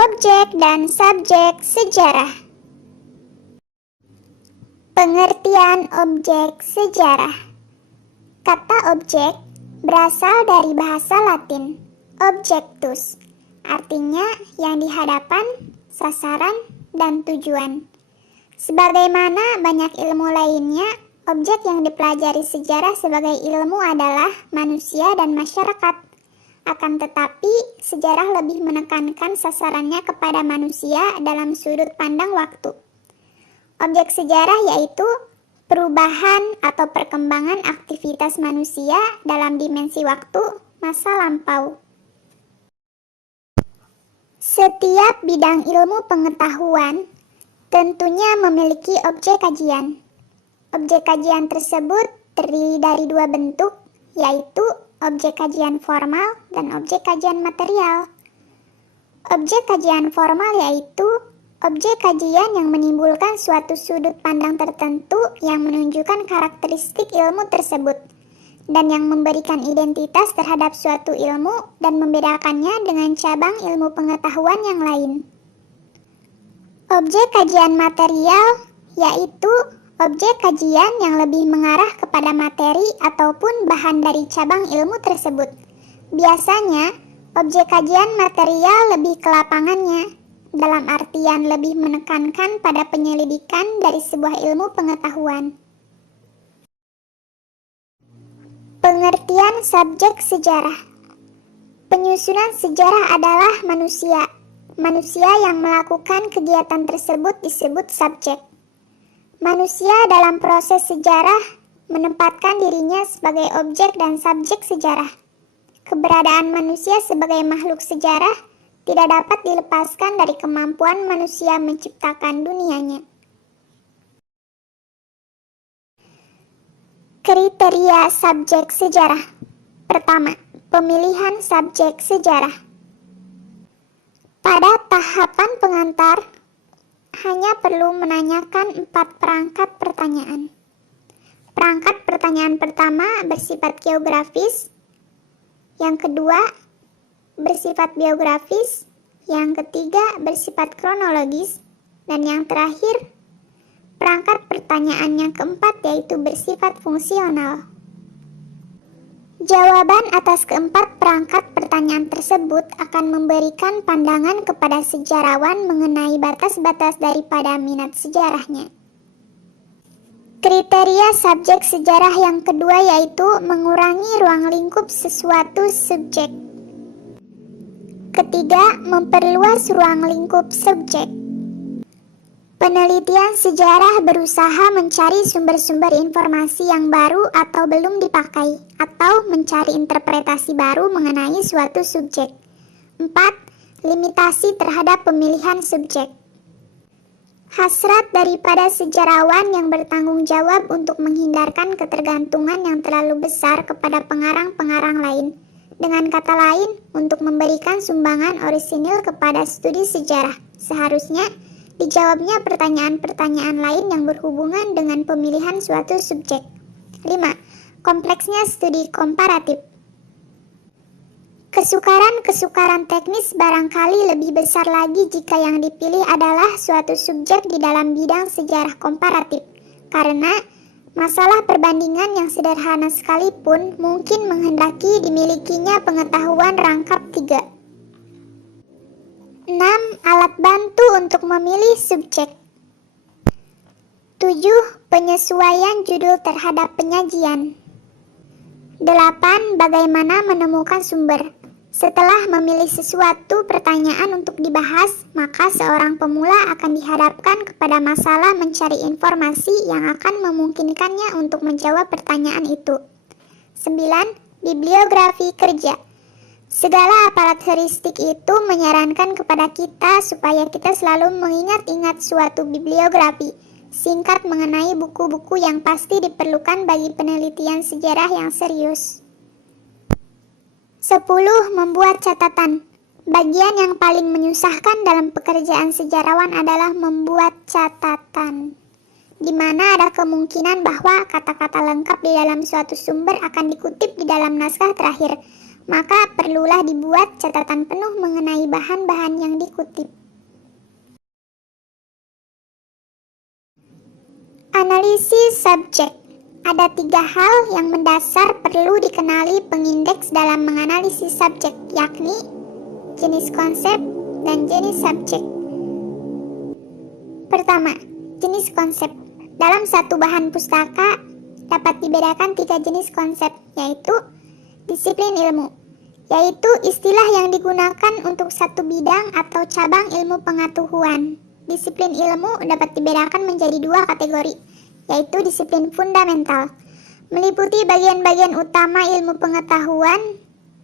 Objek dan subjek sejarah. Pengertian objek sejarah. Kata objek berasal dari bahasa Latin objectus, artinya yang dihadapan, sasaran, dan tujuan. Sebagaimana banyak ilmu lainnya, objek yang dipelajari sejarah sebagai ilmu adalah manusia dan masyarakat. Akan tetapi, sejarah lebih menekankan sasarannya kepada manusia dalam sudut pandang waktu. Objek sejarah yaitu perubahan atau perkembangan aktivitas manusia dalam dimensi waktu masa lampau. Setiap bidang ilmu pengetahuan tentunya memiliki objek kajian. Objek kajian tersebut terdiri dari dua bentuk, yaitu objek kajian formal dan objek kajian material. Objek kajian formal yaitu objek kajian yang menimbulkan suatu sudut pandang tertentu yang menunjukkan karakteristik ilmu tersebut dan yang memberikan identitas terhadap suatu ilmu dan membedakannya dengan cabang ilmu pengetahuan yang lain. Objek kajian material yaitu objek kajian yang lebih mengarah kepada materi ataupun bahan dari cabang ilmu tersebut. Biasanya, objek kajian material lebih ke lapangannya, dalam artian lebih menekankan pada penyelidikan dari sebuah ilmu pengetahuan. Pengertian subjek sejarah. Penyusunan sejarah adalah manusia. Manusia yang melakukan kegiatan tersebut disebut subjek. Manusia dalam proses sejarah menempatkan dirinya sebagai objek dan subjek sejarah. Keberadaan manusia sebagai makhluk sejarah tidak dapat dilepaskan dari kemampuan manusia menciptakan dunianya. Kriteria subjek sejarah. Pertama, pemilihan subjek sejarah. Pada tahapan pengantar, hanya perlu menanyakan 4 perangkat pertanyaan. Perangkat pertanyaan pertama bersifat geografis, yang kedua bersifat biografis, yang ketiga bersifat kronologis, dan yang terakhir perangkat pertanyaan yang keempat yaitu bersifat fungsional. Jawaban atas keempat perangkat pertanyaan tersebut akan memberikan pandangan kepada sejarawan mengenai batas-batas daripada minat sejarahnya. Kriteria subjek sejarah yang kedua yaitu mengurangi ruang lingkup sesuatu subjek. Ketiga, memperluas ruang lingkup subjek. Penelitian sejarah berusaha mencari sumber-sumber informasi yang baru atau belum dipakai, atau mencari interpretasi baru mengenai suatu subjek. 4. Limitasi terhadap pemilihan subjek. Hasrat daripada sejarawan yang bertanggung jawab untuk menghindarkan ketergantungan yang terlalu besar kepada pengarang-pengarang lain. Dengan kata lain, untuk memberikan sumbangan orisinil kepada studi sejarah. Seharusnya dijawabnya pertanyaan-pertanyaan lain yang berhubungan dengan pemilihan suatu subjek. 5. Kompleksnya studi komparatif. Kesukaran-kesukaran teknis barangkali lebih besar lagi jika yang dipilih adalah suatu subjek di dalam bidang sejarah komparatif, karena masalah perbandingan yang sederhana sekalipun mungkin menghendaki dimilikinya pengetahuan rangkap 3. 6. Alat bantu untuk memilih subjek. 7. Penyesuaian judul terhadap penyajian. 8. Bagaimana menemukan sumber. Setelah memilih sesuatu pertanyaan untuk dibahas, maka seorang pemula akan dihadapkan kepada masalah mencari informasi yang akan memungkinkannya untuk menjawab pertanyaan itu. 9. Bibliografi kerja. Segala aparat heuristik itu menyarankan kepada kita supaya kita selalu mengingat-ingat suatu bibliografi singkat mengenai buku-buku yang pasti diperlukan bagi penelitian sejarah yang serius. 10. Membuat catatan. Bagian yang paling menyusahkan dalam pekerjaan sejarawan adalah membuat catatan, di mana ada kemungkinan bahwa kata-kata lengkap di dalam suatu sumber akan dikutip di dalam naskah terakhir. maka perlulah dibuat catatan penuh mengenai bahan-bahan yang dikutip. Analisis subjek. Ada 3 hal yang mendasar perlu dikenali pengindeks dalam menganalisis subjek, yakni jenis konsep dan jenis subjek. Pertama, jenis konsep. Dalam satu bahan pustaka dapat dibedakan 3 jenis konsep, yaitu disiplin ilmu, yaitu istilah yang digunakan untuk satu bidang atau cabang ilmu pengetahuan. Disiplin ilmu dapat dibedakan menjadi 2 kategori, yaitu disiplin fundamental, meliputi bagian-bagian utama ilmu pengetahuan.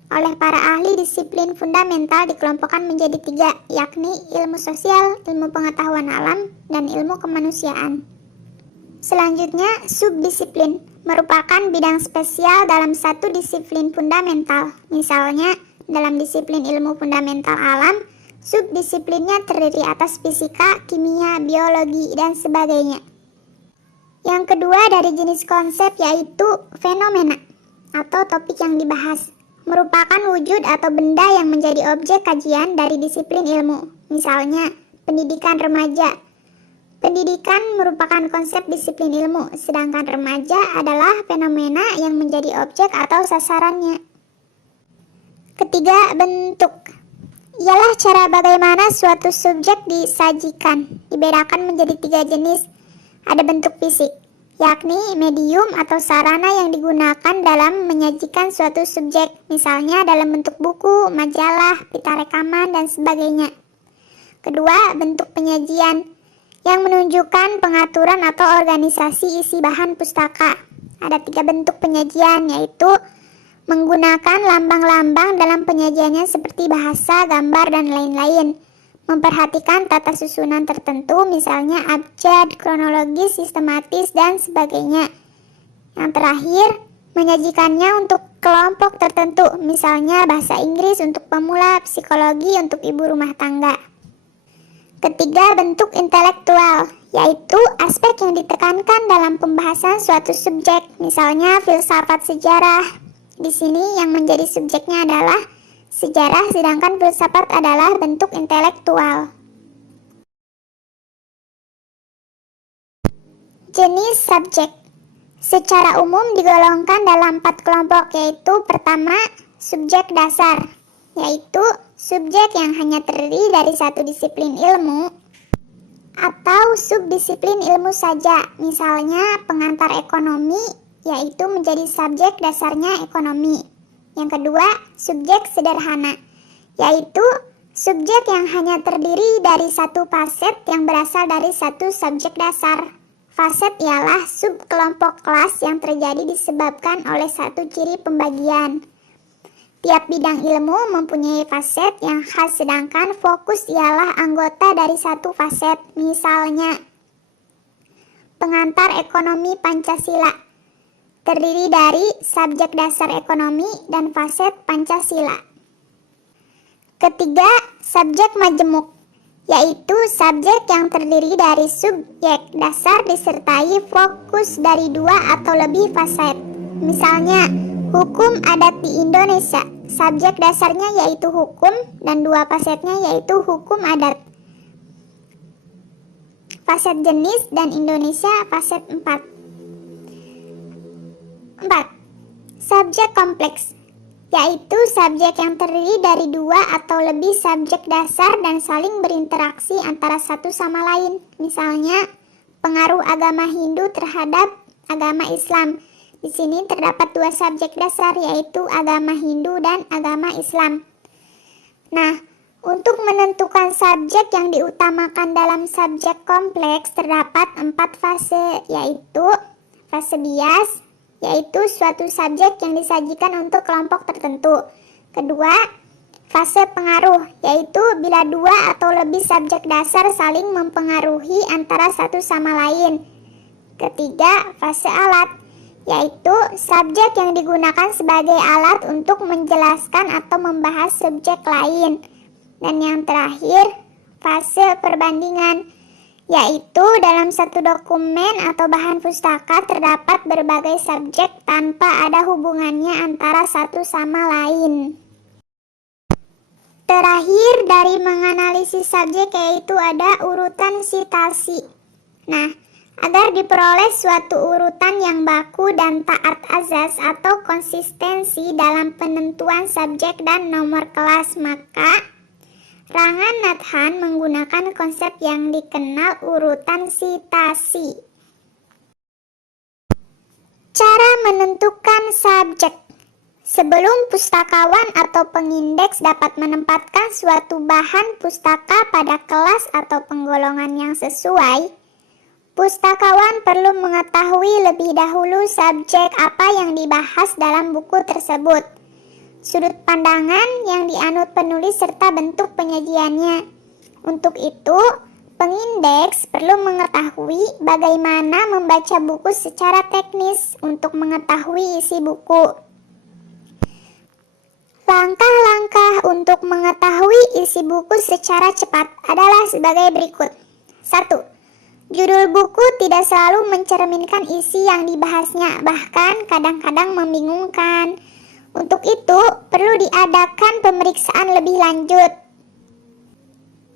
Oleh para ahli, disiplin fundamental dikelompokkan menjadi 3, yakni ilmu sosial, ilmu pengetahuan alam, dan ilmu kemanusiaan. Selanjutnya, subdisiplin merupakan bidang spesial dalam satu disiplin fundamental. Misalnya, dalam disiplin ilmu fundamental alam, subdisiplinnya terdiri atas fisika, kimia, biologi, dan sebagainya. Yang kedua dari jenis konsep yaitu fenomena atau topik yang dibahas, merupakan wujud atau benda yang menjadi objek kajian dari disiplin ilmu. Misalnya, pendidikan remaja. Pendidikan merupakan konsep disiplin ilmu, sedangkan remaja adalah fenomena yang menjadi objek atau sasarannya. Ketiga, bentuk. Ialah cara bagaimana suatu subjek disajikan. Dibedakan menjadi 3 jenis. Ada bentuk fisik, yakni medium atau sarana yang digunakan dalam menyajikan suatu subjek, misalnya dalam bentuk buku, majalah, pita rekaman, dan sebagainya. Kedua, bentuk penyajian, yang menunjukkan pengaturan atau organisasi isi bahan pustaka. Ada 3 bentuk penyajian, yaitu menggunakan lambang-lambang dalam penyajiannya seperti bahasa, gambar, dan lain-lain. Memperhatikan tata susunan tertentu, misalnya abjad, kronologis, sistematis, dan sebagainya. Yang terakhir, menyajikannya untuk kelompok tertentu, misalnya bahasa Inggris untuk pemula, psikologi untuk ibu rumah tangga. Ketiga, bentuk intelektual, yaitu aspek yang ditekankan dalam pembahasan suatu subjek, misalnya filsafat sejarah. Di sini yang menjadi subjeknya adalah sejarah, sedangkan filsafat adalah bentuk intelektual. Jenis subjek secara umum digolongkan dalam 4 kelompok, yaitu pertama, subjek dasar, yaitu subjek yang hanya terdiri dari satu disiplin ilmu atau subdisiplin ilmu saja. Misalnya pengantar ekonomi, yaitu menjadi subjek dasarnya ekonomi. Yang kedua, subjek sederhana, yaitu subjek yang hanya terdiri dari satu faset yang berasal dari satu subjek dasar. Faset ialah subkelompok kelas yang terjadi disebabkan oleh satu ciri pembagian. Tiap bidang ilmu mempunyai faset yang khas, sedangkan fokus ialah anggota dari satu faset. Misalnya, pengantar ekonomi Pancasila terdiri dari subjek dasar ekonomi dan faset Pancasila. Ketiga, subjek majemuk, yaitu subjek yang terdiri dari subjek dasar disertai fokus dari 2 atau lebih faset. Misalnya, hukum adat di Indonesia, subjek dasarnya yaitu hukum dan 2 fasetnya yaitu hukum adat. Faset jenis dan Indonesia faset 4. 4. Subjek kompleks, yaitu subjek yang terdiri dari 2 atau lebih subjek dasar dan saling berinteraksi antara satu sama lain. Misalnya, pengaruh agama Hindu terhadap agama Islam. Di sini terdapat 2 subjek dasar, yaitu agama Hindu dan agama Islam. Nah, untuk menentukan subjek yang diutamakan dalam subjek kompleks terdapat 4 fase, yaitu fase bias, yaitu suatu subjek yang disajikan untuk kelompok tertentu. Kedua, fase pengaruh, yaitu bila 2 atau lebih subjek dasar saling mempengaruhi antara satu sama lain. Ketiga, fase alat, yaitu subjek yang digunakan sebagai alat untuk menjelaskan atau membahas subjek lain. Dan yang terakhir, fase perbandingan, yaitu dalam satu dokumen atau bahan pustaka terdapat berbagai subjek tanpa ada hubungannya antara satu sama lain. Terakhir dari menganalisis subjek yaitu ada urutan sitasi. Nah, agar diperoleh suatu urutan yang baku dan taat azas atau konsistensi dalam penentuan subjek dan nomor kelas, maka Rangan Nathan menggunakan konsep yang dikenal urutan sitasi. Cara menentukan subjek. Sebelum pustakawan atau pengindeks dapat menempatkan suatu bahan pustaka pada kelas atau penggolongan yang sesuai, pustakawan perlu mengetahui lebih dahulu subjek apa yang dibahas dalam buku tersebut, sudut pandangan yang dianut penulis serta bentuk penyajiannya. Untuk itu, pengindeks perlu mengetahui bagaimana membaca buku secara teknis untuk mengetahui isi buku. Langkah-langkah untuk mengetahui isi buku secara cepat adalah sebagai berikut. 1. Judul buku tidak selalu mencerminkan isi yang dibahasnya, bahkan kadang-kadang membingungkan. Untuk itu, perlu diadakan pemeriksaan lebih lanjut.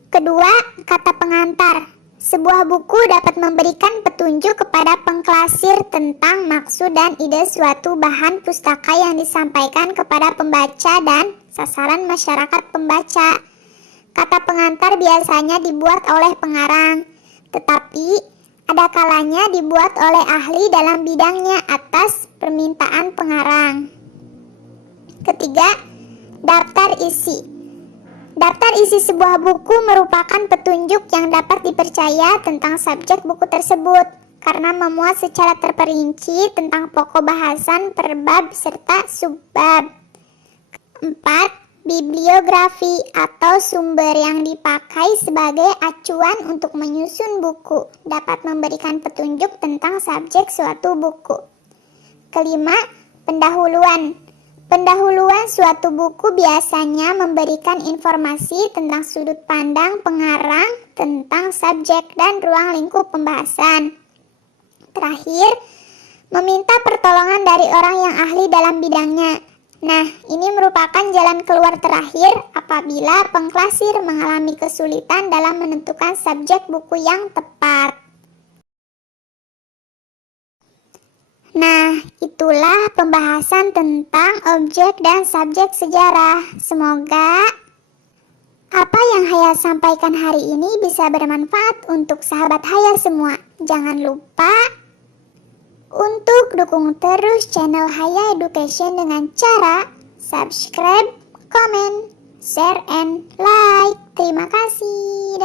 Kedua, kata pengantar. Sebuah buku dapat memberikan petunjuk kepada pengklasir tentang maksud dan ide suatu bahan pustaka yang disampaikan kepada pembaca dan sasaran masyarakat pembaca. Kata pengantar biasanya dibuat oleh pengarang, tetapi ada kalanya dibuat oleh ahli dalam bidangnya atas permintaan pengarang. Ketiga, daftar isi. Daftar isi sebuah buku merupakan petunjuk yang dapat dipercaya tentang subjek buku tersebut karena memuat secara terperinci tentang pokok bahasan per bab serta subbab. 4. Bibliografi atau sumber yang dipakai sebagai acuan untuk menyusun buku dapat memberikan petunjuk tentang subjek suatu buku. Kelima, pendahuluan. Pendahuluan suatu buku biasanya memberikan informasi tentang sudut pandang pengarang tentang subjek dan ruang lingkup pembahasan. Terakhir, meminta pertolongan dari orang yang ahli dalam bidangnya. Nah, ini merupakan jalan keluar terakhir apabila pengklasir mengalami kesulitan dalam menentukan subjek buku yang tepat. Nah, itulah pembahasan tentang objek dan subjek sejarah. Semoga apa yang Haya sampaikan hari ini bisa bermanfaat untuk sahabat Haya semua. Jangan lupa untuk dukung terus channel Haya Education dengan cara subscribe, comment, share, and like. Terima kasih.